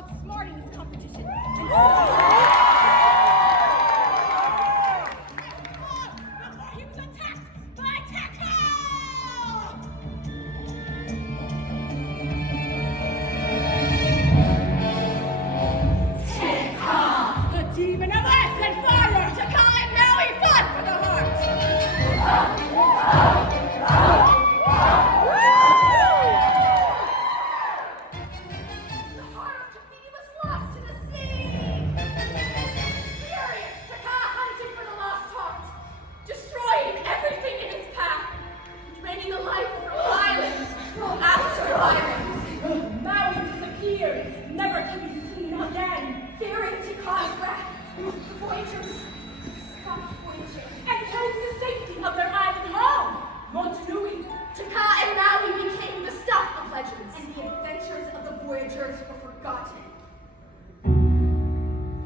outsmarting this competition. He was attacked by Tekka! Tekka! The demon of earth and fire! Tekka and Maui fought for the heart! The heart of Tafiti was lost to the sea! Furious, Tekka hunted for the lost heart, destroying everything in its path, draining the life from island after island. Maui disappeared, never to be seen again. Fearing Tekka's wrath, the voyagers stopped voyaging and chose the safety of their island home, Motunui. Tekka and Maui became the stuff of legends, and the adventures of the voyagers were forgotten.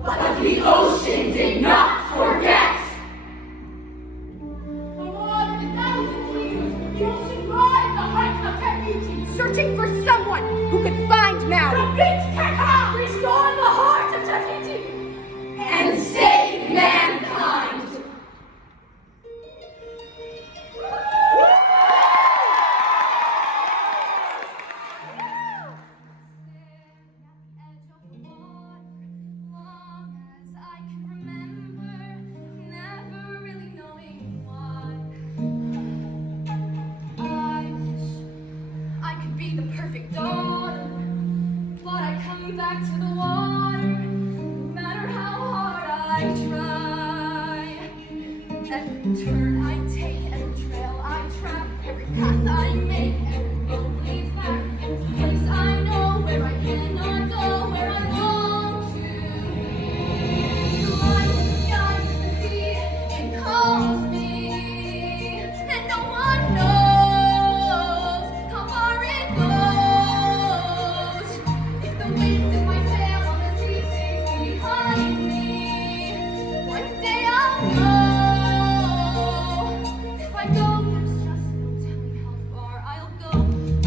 But the ocean did not forget! The water, the thousand years, the ocean roared in the heart of Tafiti, searching for someone who could find Maui. Defeat Tekka! Restore the heart of Tafiti! And save mankind! The perfect daughter, but I come back to the water, no matter how hard I try. Every turn I take, every trail I track, every path I make, every road leads back to the place I know, where I cannot go, where I long to be. The light, the sky, the sea, it calls me, and no one knows how far it goes. If the wind in my sail on the sea stays behind me, one day I'll know. If I go, there's just no telling how far I'll go.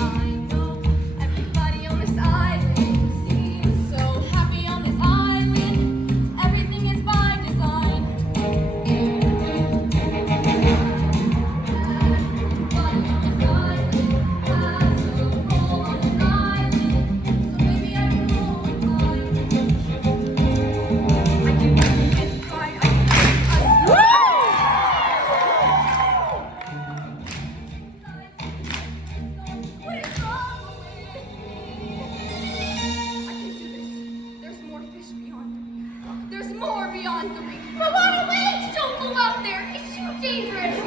I know everybody on this island seems so happy on this island. Everything is by design. Everybody on this island has a role on this island. So maybe I can go and find. I can get pride. I can get us. What is wrong with me? I can do this. There's more fish beyond the reef. There's more beyond the reef. Moana, wait! Don't go out there. It's too dangerous.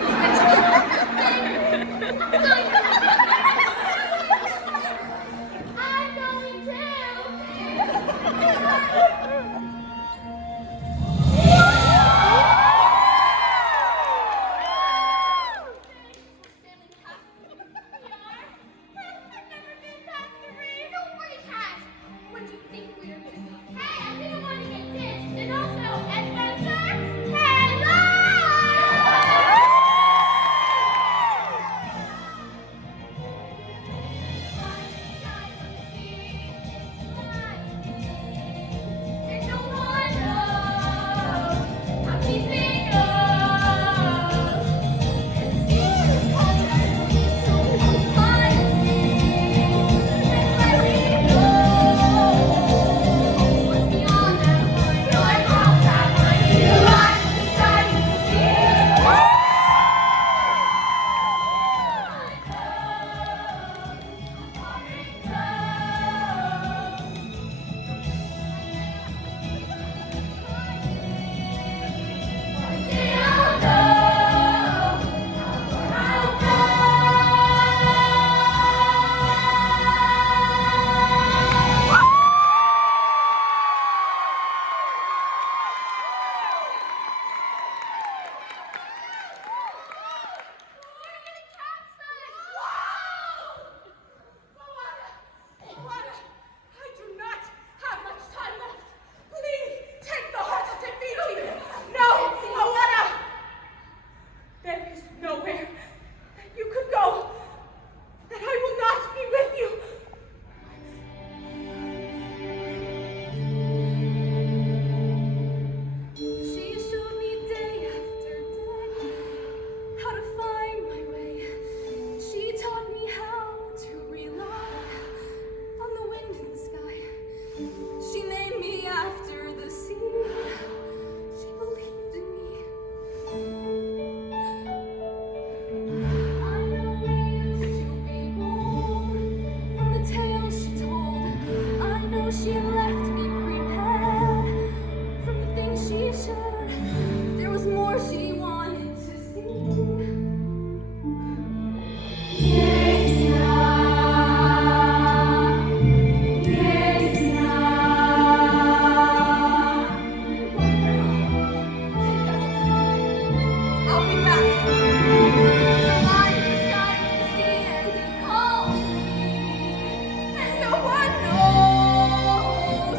I'm going to. Sailing past the reef. We are? I've never been past the reef. Nobody has. What do you think we're doing? Hey, I didn't want to get ditched. And also, adventure, hello! she left me prepared from the things she shared. There was more she wanted to see. I'll be back. The line in the sky was the sea and it calls me. And no one knows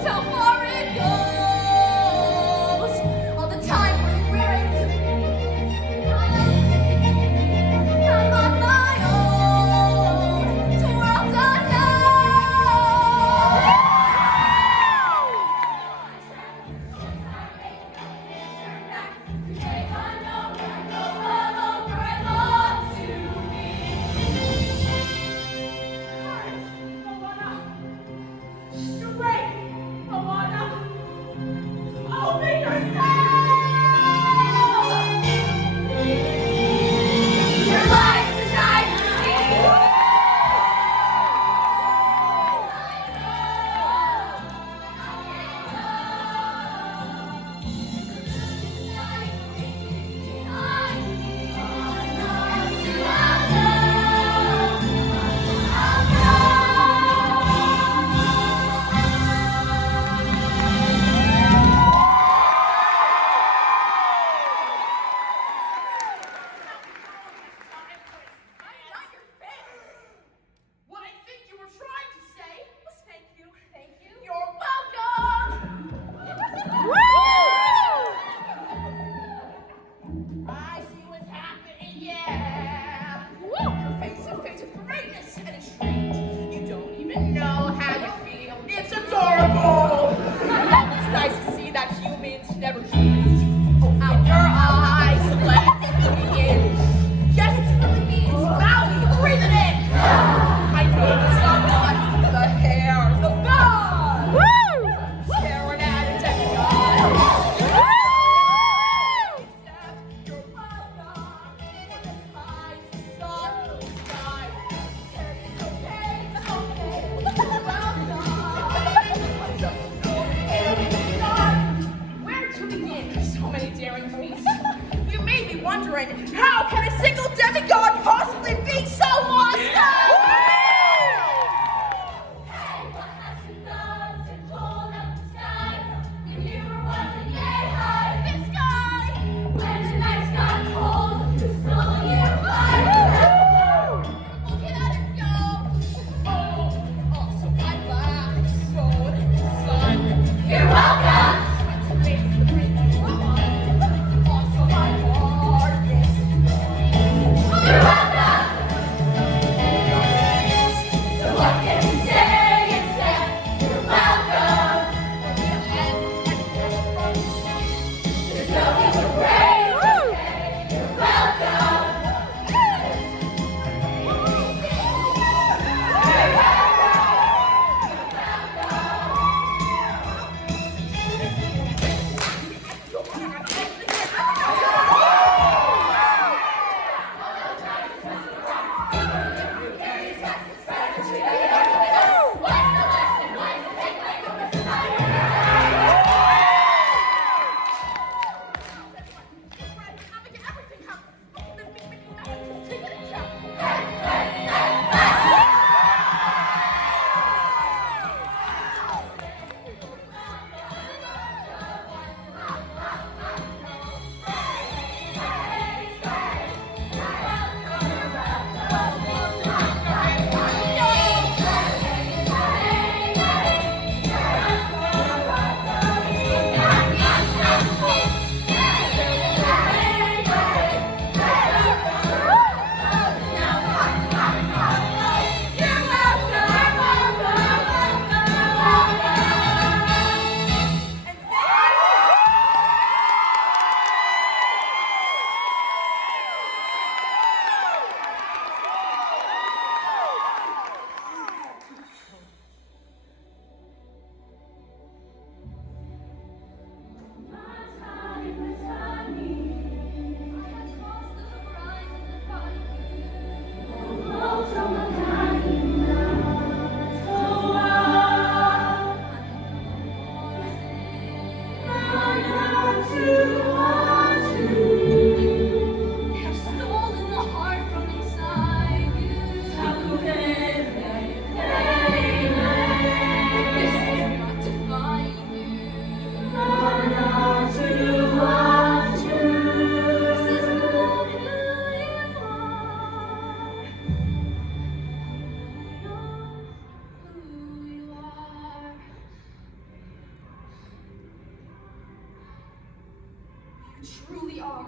you truly are.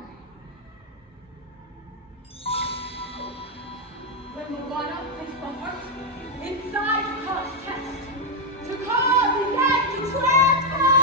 When Moana placed my heart inside Taka's chest, Taka began to transform!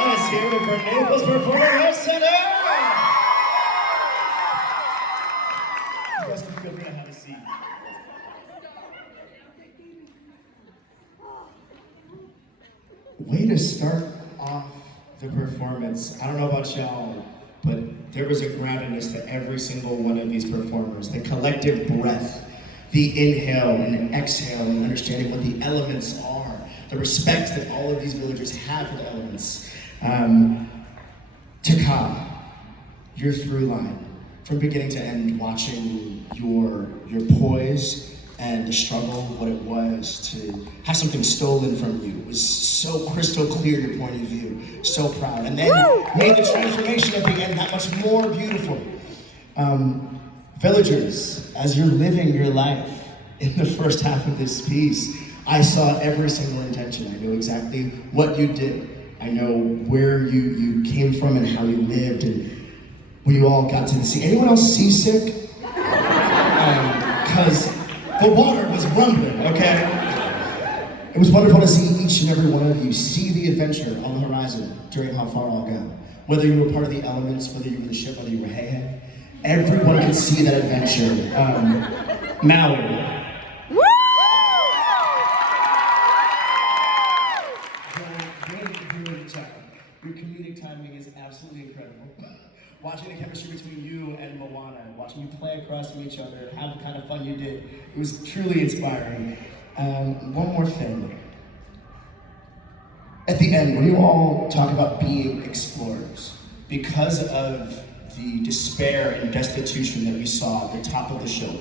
Let's hear it for Naples Performance Center! You guys can feel free to have a seat. Way to start off the performance. I don't know about y'all, but there was a groundedness to every single one of these performers. The collective breath, the inhale and exhale, and understanding what the elements are. The respect that all of these villagers have for the elements. Taka, your through line, from beginning to end, watching your poise and the struggle, what it was to have something stolen from you. It was so crystal clear, your point of view, so proud. And then made the transformation at the end that much more beautiful. Villagers, as you're living your life in the first half of this piece, I saw every single intention. I know exactly what you did. I know where you came from and how you lived and when you all got to see. Anyone else seasick? Because the water was rumbling, okay? It was wonderful to see each and every one of you see the adventure on the horizon during How Far I'll Go. Whether you were part of the elements, whether you were the ship, whether you were Hey, everyone could see that adventure. Maui. Your comedic timing is absolutely incredible. Watching the chemistry between you and Moana, watching you play across from each other, have the kind of fun you did, it was truly inspiring. One more thing. At the end, when you all talk about being explorers, because of the despair and destitution that we saw at the top of the show,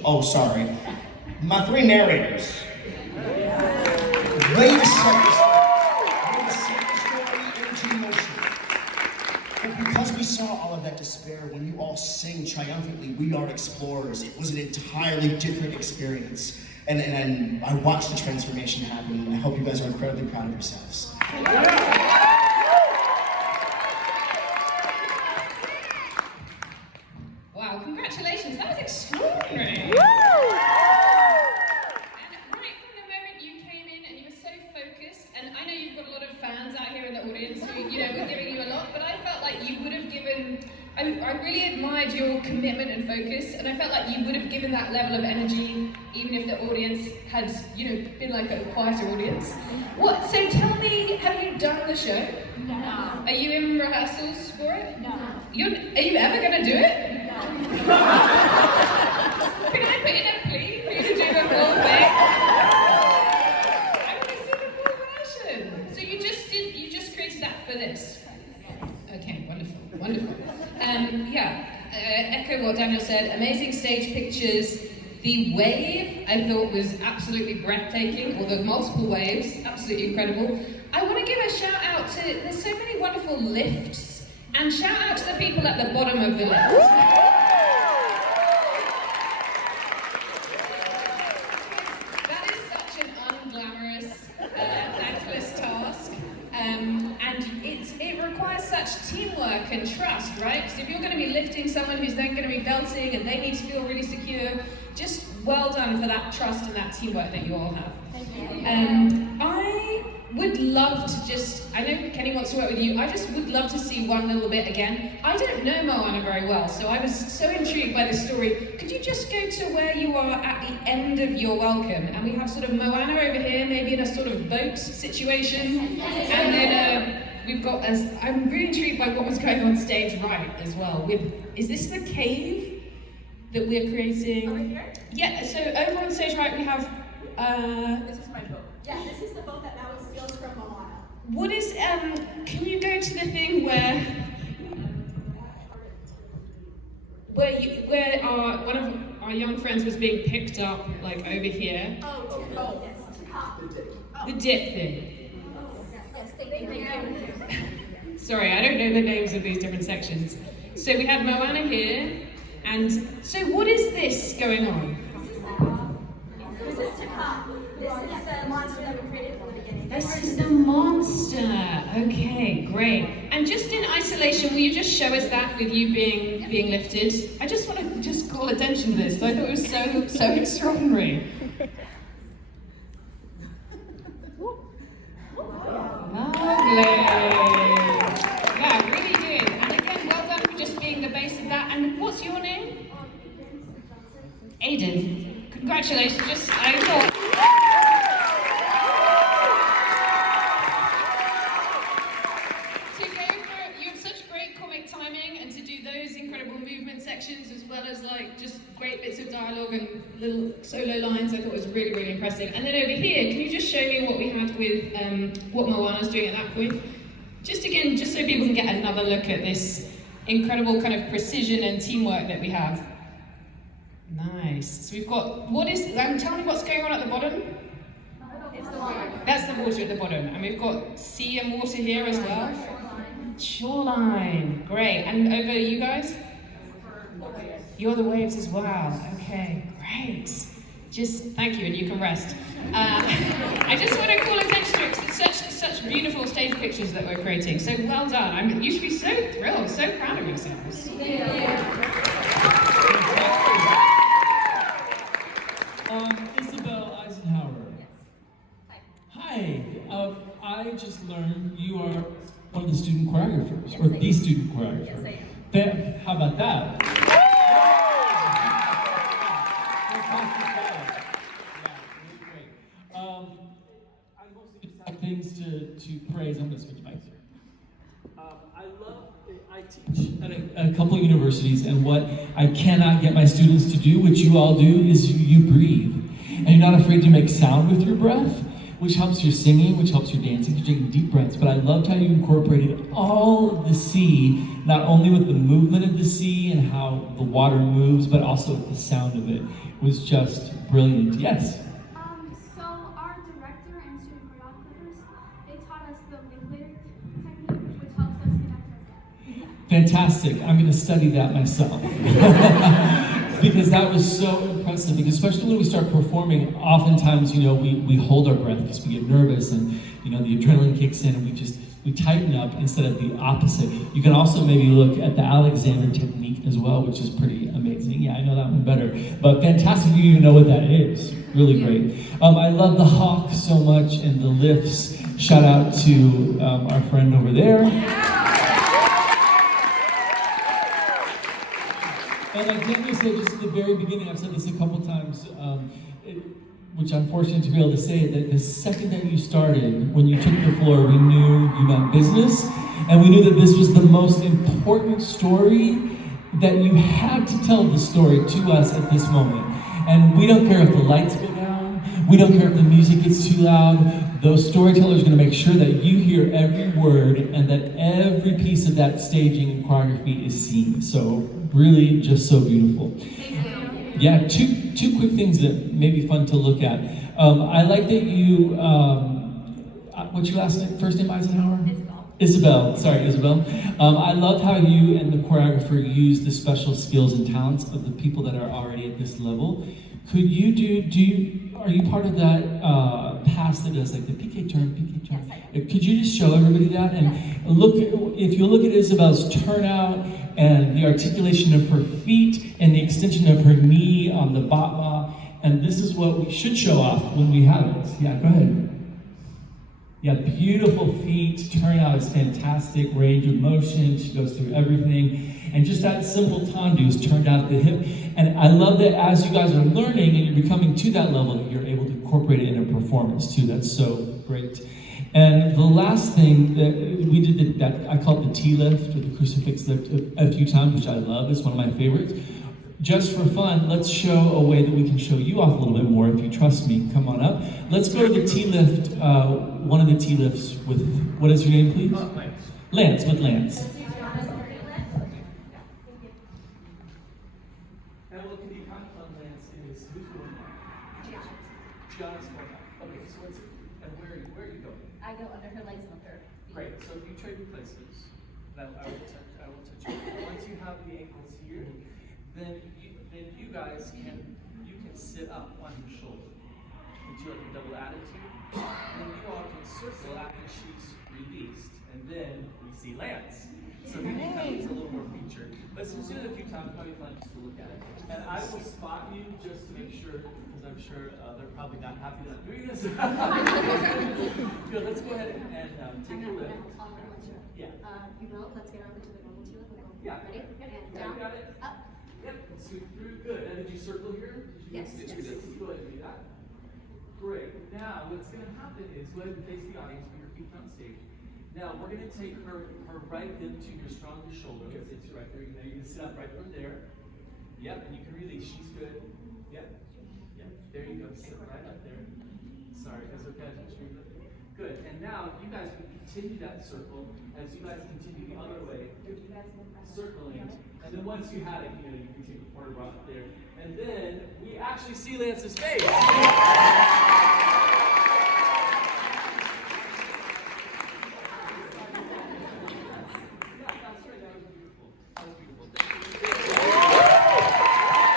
my three narrators, way to set the story into motion. And because we saw all of that despair, when you all sang triumphantly, "We are explorers," it was an entirely different experience. And I watched the transformation happen, and I hope you guys are incredibly proud of yourselves. Wow, congratulations, that was extraordinary. And right from the moment you came in and you were so focused, and I know you've got a lot of fans out here in the audience who, were giving you a lot, but I felt like you would have given, I really admired your commitment and focus, and I felt like you would have given that level of energy even if the audience had, been like a quieter audience. So tell me, have you done the show? No. Are you in rehearsals for it? No. Are you ever going to do it? No. Can I put in a plea for you to do the full thing? I want to see the full version. So you just created that for this? Okay, wonderful. Echo what Daniel said, amazing stage pictures. The wave, I thought, was absolutely breathtaking, or the multiple waves, absolutely incredible. I want to give a shout out to, there's so many wonderful lifts, and shout out to the people at the bottom of the lift. That is such an unglamorous, thankless task, and it requires such teamwork and trust, right? Because if you're going to be lifting someone who's then going to be belting and they need to feel really secure, just well done for that trust and that teamwork that you all have. Thank you. I would love to I know Kenny wants to work with you, I just would love to see one little bit again. I don't know Moana very well, so I was so intrigued by the story. Could you just go to where you are at the end of your welcome? And we have sort of Moana over here, maybe in a sort of boat situation. And then we've got, I'm really intrigued by what was going on stage right as well. Is this the cave that we're creating? Over here? Yeah, so over on stage right we have, This is my boat. Yeah, this is the boat that now steals from Moana. what is, can you go to the thing where one of our young friends was being picked up, like over here? Oh, yes. The dip thing. Yes, thank you. Sorry, I don't know the names of these different sections. So we have Moana here, and so what is this going on? This is Taka. This is the monster that we created from the beginning. This is the monster. Okay, great. And just in isolation, will you just show us that with you being lifted? I just want to just call attention to this. I thought it was so extraordinary. Lovely. Yeah, really good. And again, well done for just being the base of that. And what's your name? Aiden. Congratulations. Just I thought. You have such great comic timing, and to do those incredible movement sections as well as like just great bits of dialogue and little solo lines, I thought was really, really impressive. And then over here, can you just show me what we had with what Moana's doing at that point? Just again, just so people can get another look at this incredible kind of precision and teamwork that we have. Nice. So we've got, tell me what's going on at the bottom? It's the water. That's the water at the bottom. And we've got sea and water here as well. Shoreline. Great. And over you guys? You're the waves as well. Okay, great. Just thank you, and you can rest. I just want to call attention to it because it's such beautiful stage pictures that we're creating. So well done. You should be so thrilled, so proud of yourselves. Isabel Eisenhower. Hi. I just learned you are one of the student choreographers, or the student choreographer. Yes, I am. How about that? I mostly just have things to praise. I'm going to switch mics here. I teach at a couple of universities, and what I cannot get my students to do, which you all do, is you breathe. And you're not afraid to make sound with your breath, which helps your singing, which helps your dancing, you're taking deep breaths. But I loved how you incorporated all of the sea, not only with the movement of the sea and how the water moves, but also with the sound of it. It was just brilliant. Yes? So our director and student choreographers, they taught us the liquid technique, which helps us connect our breath. Fantastic. I'm going to study that myself. Because that was so impressive. Because especially when we start performing, oftentimes, we hold our breath because we get nervous and, the adrenaline kicks in and we tighten up instead of the opposite. You can also maybe look at the Alexander technique as well, which is pretty amazing. Yeah, I know that one better. But fantastic, you even know what that is. Really great. I love the hawk so much and the lifts. Shout out to our friend over there. And I came to say just at the very beginning, I've said this a couple times, which I'm fortunate to be able to say, that the second that you started, when you took the floor, we knew you meant business, and we knew that this was the most important story, that you had to tell the story to us at this moment. And we don't care if the lights go down, we don't care if the music gets too loud, those storytellers are going to make sure that you hear every word and that every piece of that staging and choreography is seen. So really just so beautiful. Yeah, two quick things that may be fun to look at. I like that you, what's your last name, first name, Eisenhower? Isabel, sorry, Isabel. I love how you and the choreographer use the special skills and talents of the people that are already at this level. Could you are you part of that pass that does like the PK turn? Yes, could you just show everybody that? And if you look at Isabel's turnout and the articulation of her feet and the extension of her knee on the batma, and this is what we should show off when we have it. Yeah, go ahead. Yeah, beautiful feet, turnout is fantastic, range of motion, she goes through everything. And just that simple tandu is turned out at the hip. And I love that as you guys are learning and you're becoming to that level, that you're able to incorporate it in a performance too. That's so great. And the last thing that we did, that I call it the T-lift, or the crucifix lift, a few times, which I love. It's one of my favorites. Just for fun, let's show a way that we can show you off a little bit more, if you trust me. Come on up. Let's go to the T-lift, one of the T-lifts with, what is your name, please? Lance, with Lance. And what can you comment on Lance is, who's going on? Gianna's going on. Okay, so what's it, and where are you going? I go under her legs and with her feet. Great, so if you trade places, I will touch you. Once you have the ankles here, then you guys can sit up on your shoulder into like a double attitude. And you all can circle after she's released, and then we see Lance. So then he becomes a little more featured. But since you did it a few times, probably fun just to look at it. And I will spot you just to make sure, because I'm sure they're probably not happy that I'm doing this. Good, let's go ahead and take a lift. Yeah. You both, let's get over to the normal T-lift. Yeah. Ready? And Yeah, down, you got it. up. Yep, sweep through, good. And did you circle here? Yes. Yes. Go ahead and do that. Great. Now, what's going to happen is go ahead and face the audience with your feet on stage. Now, we're going to take her right hip to your strongest shoulder. It's right there. You're going to sit up right from there. Yep, and you can release. She's good. Yep. Yep. There you go. Sit right up there. Sorry, that's okay. Good. And now, you guys can continue that circle as you guys continue the other way. Circling. And then once you have it, you can take the quarter bra up there. And then we actually see Lance's face.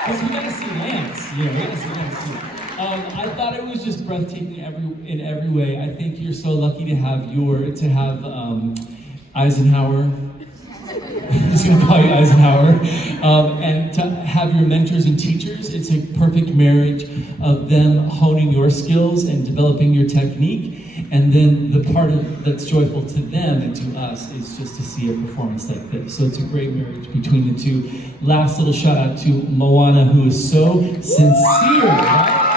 Because we gotta see Lance. Yeah, we gotta see Lance too. I thought it was just breathtaking in every way. I think you're so lucky to have Eisenhower. I'm just gonna call you Eisenhower. And to have your mentors and teachers, it's a perfect marriage of them honing your skills and developing your technique. And then the part that's joyful to them and to us is just to see a performance like this. So it's a great marriage between the two. Last little shout out to Moana, who is so sincere, right?